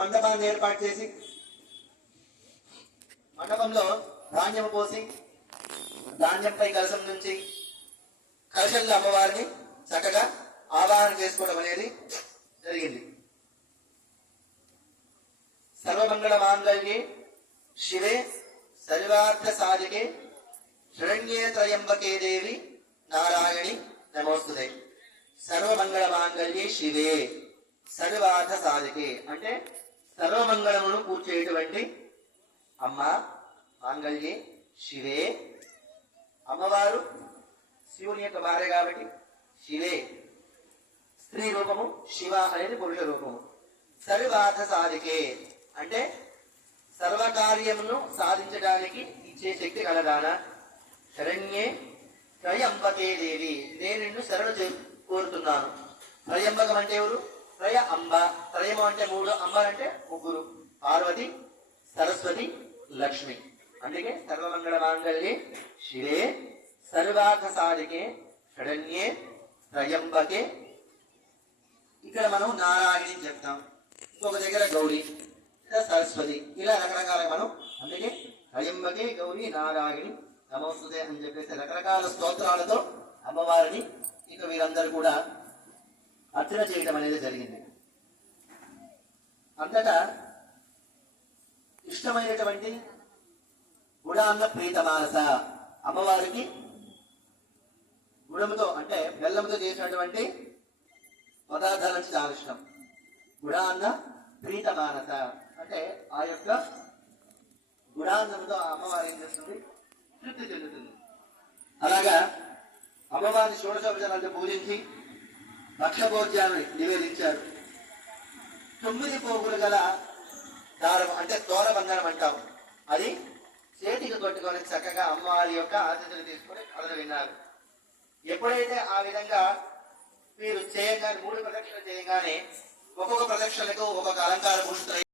మండపాన్ని ఏర్పాటు చేసి మండపంలో ధాన్యం పోసి ధాన్యంపై కలశం నుంచి కలశంలో అమ్మవారిని చక్కగా ఆవాహన చేసుకోవడం అనేది జరిగింది. సర్వమంగళ మాంగళ్యే శివే సర్వార్థ సాధికే శరణ్యే త్రయంబకే దేవి నారాయణి నమోస్తుతే. సర్వమంగళ మాంగళ్యే శివే సర్వార్థ సాధికే అంటే సర్వమంగళమును కూర్చేటువంటి అమ్మ. మాంగళ్యే శివే అమ్మవారు శివుని యొక్క భార్య కాబట్టి శివే స్త్రీ రూపము, శివ అనేది పురుష రూపము. సర్వార్థ సాధికే అంటే సర్వకార్యమును సాధించడానికి ఇచ్చే శక్తి కలదాన. శరణ్యే త్రయంబకే దేవి నేను నిన్ను శరణు కోరుతున్నాను. త్రయంబకం అంటే ఎవరు? త్రయ అంబ. త్రయము అంటే మూడు, అంబ అంటే ముగ్గురు, పార్వతి, సరస్వతి, లక్ష్మి. అందుకే సర్వమంగళ మాంగళ్యే శివే సర్వార్థ సాధికే శరణ్యే త్రయంబకే. ఇక్కడ మనం నారాయణి చెప్తాం, ఇంకొక దగ్గర గౌరీ, సరస్వతి, ఇలా రకరకాల మనం. అందుకే త్రయంబకే గౌరీ నారాయణి నమోస్తుతే అని చెప్పేసి రకరకాల స్తోత్రాలతో అమ్మవారిని ఇక వీరందరూ కూడా అర్చన చేయడం అనేది జరిగింది. అంతటా ఇష్టమైనటువంటి గుడాన్న ప్రీతమానస అమ్మవారికి గుడముతో అంటే బెల్లంతో చేసినటువంటి పదార్థాల నుంచి చాలా ఇష్టం. గుడాన్న ప్రీతమానస అంటే ఆ యొక్క గుడాన్నంతో అమ్మవారు ఏం చేస్తుంది? తృప్తి చెందుతుంది. అలాగా అమ్మవారిని షోడశోపచారాలతో పూజించి భక్షభోజ్యాన్ని నివేదించారు. 9 పోగులు గల దారం అంటే తోరబంధనం అంటాం, అది చేతికి కొట్టుకొని చక్కగా అమ్మవారి యొక్క ఆతిథ్యులు తీసుకొని కథలు విన్నారు. ఎప్పుడైతే ఆ విధంగా మీరు చేయగానే 3 ప్రదక్షిణలు చేయగానే ఒక్కొక్క ప్రదక్షిణకు ఒక్కొక్క అలంకార పురుషులు